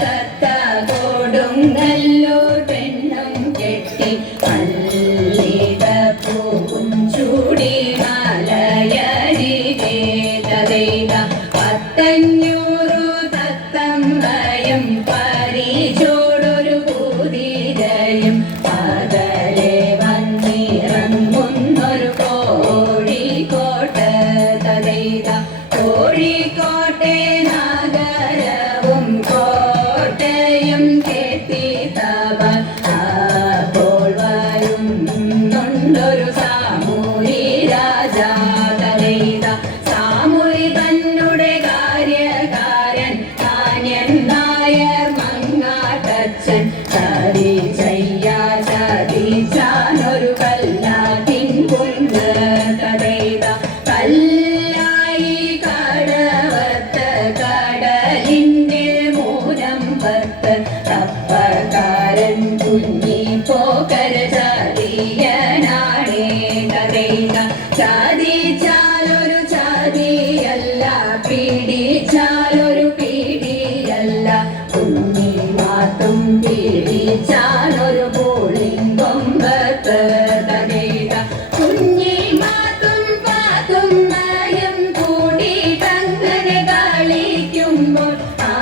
തത്ത കൊടുങ്ങല്ലൂർ പെണ്ണും കെട്ടി മല്ലിക പൂവും ചൂടി മലയരികെ തതൈത 500 തത്തമ്മയും പരിചോടൊരു കുതിരയും പകലെ വന്നിറങ്ങുന്നൊരു കോഴിക്കോട്ട് തതൈത കോഴിക്കോട്ടെ നഗരവും കോട്ടയും കെട്ടി തവ അപ്പോൾ വരുന്നുണ്ടൊരു സാമൂരി രാജാ തതൈത സാമൂരി തന്നുടെ കാര്യകാരൻ കാഞ്ഞൻ നായർ മങ്ങാട്ടച്ചൻ ചതി ചതിച്ചാനൊരു കല്ലാത്തിൻ കുന്ന് തതൈത കല്ലായി കടവത്ത് കടലിൻ്റെ മൂലമ്പത്ത് തപ്പക്കാരൻ കുഞ്ഞി പോക്കര ചതിയനാണേ തതൈത ചതിച്ചാലൊരു ചതിയല്ല പിടിച്ചാലൊരു പിടിയല്ല കുഞ്ഞി മാത്തും പിടിച്ചാലൊരു പൂളിങ്കൊമ്പത്ത് തതൈത കുഞ്ഞി മാത്തും പാത്തും മയം കൂടി തങ്ങനെ കളിക്കുമ്പോൾ ആ